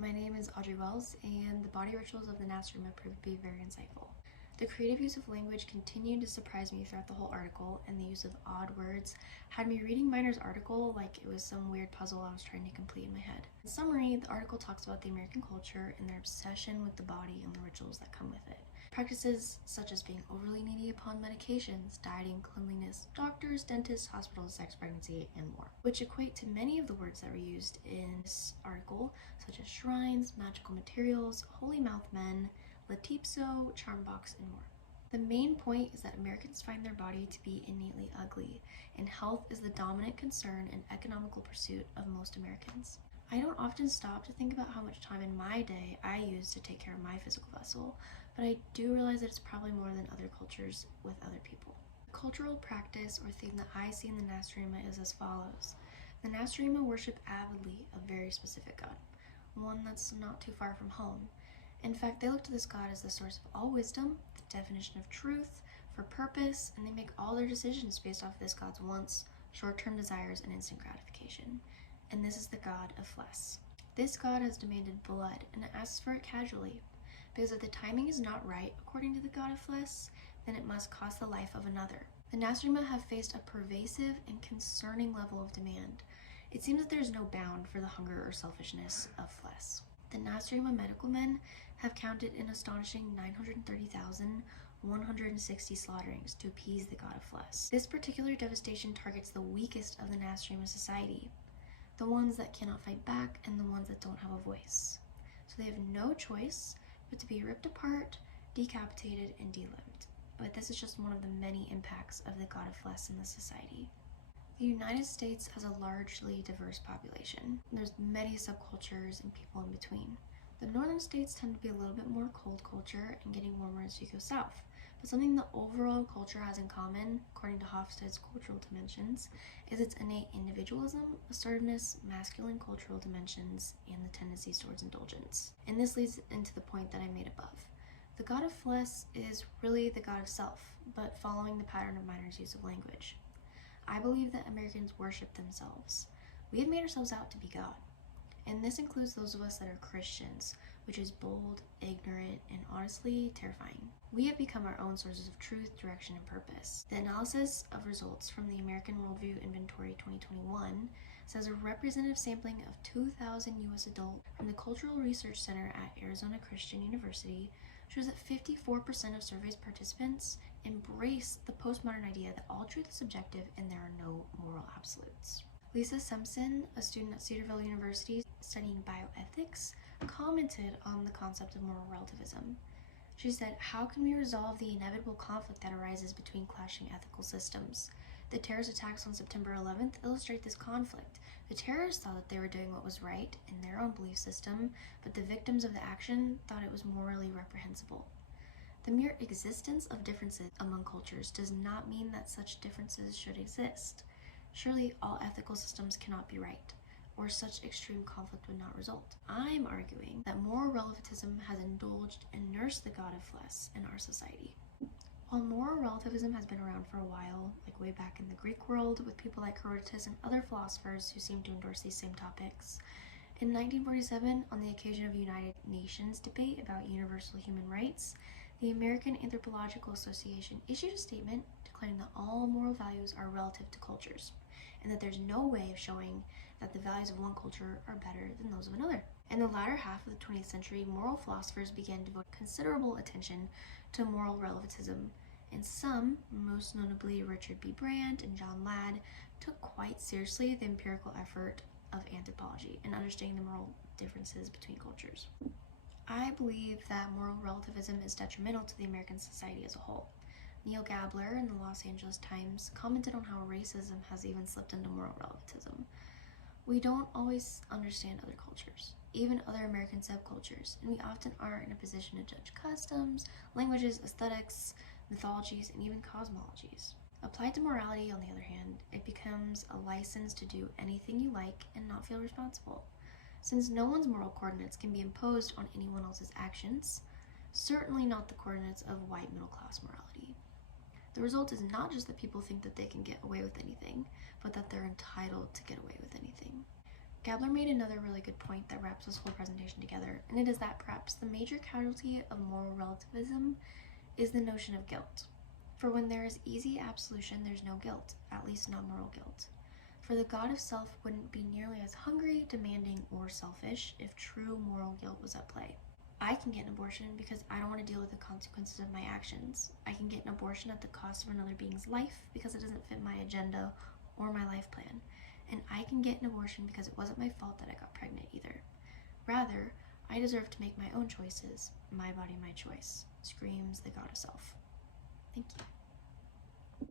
My name is Audrey and the body rituals of the Nacirema proved to be very insightful. The creative use of language continued to surprise me throughout the whole article, and the use of odd words had me reading Miner's article like it was some weird puzzle I was trying to complete in my head. In summary, the article talks about the American culture and their obsession with the body and the rituals that come with it. Practices such as being overly needy upon medications, dieting, cleanliness, doctors, dentists, hospitals, sex, pregnancy, and more, which equate to many of the words that were used in this article, such as shrines, magical materials, holy mouth men, Letipso, charm box, and more. The main point is that Americans find their body to be innately ugly, and health is the dominant concern and economical pursuit of most Americans. I don't often stop to think about how much time in my day I use to take care of my physical vessel, but I do realize that it's probably more than other cultures with other people. The cultural practice or theme that I see in the Nacirema is as follows. The Nacirema worship avidly a very specific god, one that's not too far from home. In fact, they look to this god as the source of all wisdom, the definition of truth, for purpose, and they make all their decisions based off this god's wants, short-term desires, and instant gratification. And this is the god of flesh. This god has demanded blood and asks for it casually, because if the timing is not right according to the god of flesh, then it must cost the life of another. The Nacirema have faced a pervasive and concerning level of demand. It seems that there is no bound for the hunger or selfishness of flesh. The Nacirema medical men have counted an astonishing 930,160 slaughterings to appease the god of flesh. This particular devastation targets the weakest of the Nacirema society, the ones that cannot fight back and the ones that don't have a voice. So they have no choice but to be ripped apart, decapitated, and delimbed. But this is just one of the many impacts of the god of flesh in the society. The United States has a largely diverse population. There's many subcultures and people in between. The northern states tend to be a little bit more cold culture and getting warmer as you go south. But something the overall culture has in common, according to Hofstede's cultural dimensions, is its innate individualism, assertiveness, masculine cultural dimensions, and the tendencies towards indulgence. And this leads into the point that I made above. The god of flesh is really the god of self, but following the pattern of Miner's use of language. I believe that Americans worship themselves. We have made ourselves out to be God. And this includes those of us that are Christians, which is bold, ignorant, and honestly terrifying. We have become our own sources of truth, direction, and purpose. The analysis of results from the American Worldview Inventory 2021 says a representative sampling of 2,000 U.S. adults from the Cultural Research Center at Arizona Christian University shows that 54% of survey's participants embrace the postmodern idea that all truth is subjective and there are no moral absolutes. Lisa Simpson, a student at Cedarville University studying bioethics, commented on the concept of moral relativism. She said, "How can we resolve the inevitable conflict that arises between clashing ethical systems? The terrorist attacks on September 11th illustrate this conflict. The terrorists thought that they were doing what was right in their own belief system, but the victims of the action thought it was morally reprehensible. The mere existence of differences among cultures does not mean that such differences should exist. Surely all ethical systems cannot be right, or such extreme conflict would not result. I'm arguing that moral relativism has indulged and nursed the god of flesh in our society. While moral relativism has been around for a while, like way back in the Greek world with people like Horace and other philosophers who seem to endorse these same topics, in 1947, on the occasion of a United Nations debate about universal human rights, the American Anthropological Association issued a statement declaring that all moral values are relative to cultures, and that there's no way of showing that the values of one culture are better than those of another. In the latter half of the 20th century, moral philosophers began to devote considerable attention to moral relativism, and some, most notably Richard B. Brandt and John Ladd, took quite seriously the empirical effort of anthropology and understanding the moral differences between cultures. I believe that moral relativism is detrimental to the American society as a whole. Neil Gabler in the Los Angeles Times commented on how racism has even slipped into moral relativism. We don't always understand other cultures, even other American subcultures, and we often aren't in a position to judge customs, languages, aesthetics, mythologies, and even cosmologies. Applied to morality, on the other hand, it becomes a license to do anything you like and not feel responsible. Since no one's moral coordinates can be imposed on anyone else's actions, certainly not the coordinates of white middle-class morality. The result is not just that people think that they can get away with anything, but that they're entitled to get away with anything. Gabler made another really good point that wraps this whole presentation together, and it is that perhaps the major casualty of moral relativism is the notion of guilt. For when there is easy absolution, there's no guilt, at least not moral guilt. For the God of self wouldn't be nearly as hungry, demanding, or selfish if true moral guilt was at play. I can get an abortion because I don't want to deal with the consequences of my actions. I can get an abortion at the cost of another being's life because it doesn't fit my agenda or my life plan. And I can get an abortion because it wasn't my fault that I got pregnant either. Rather, I deserve to make my own choices. My body, my choice, screams the God of self. Thank you.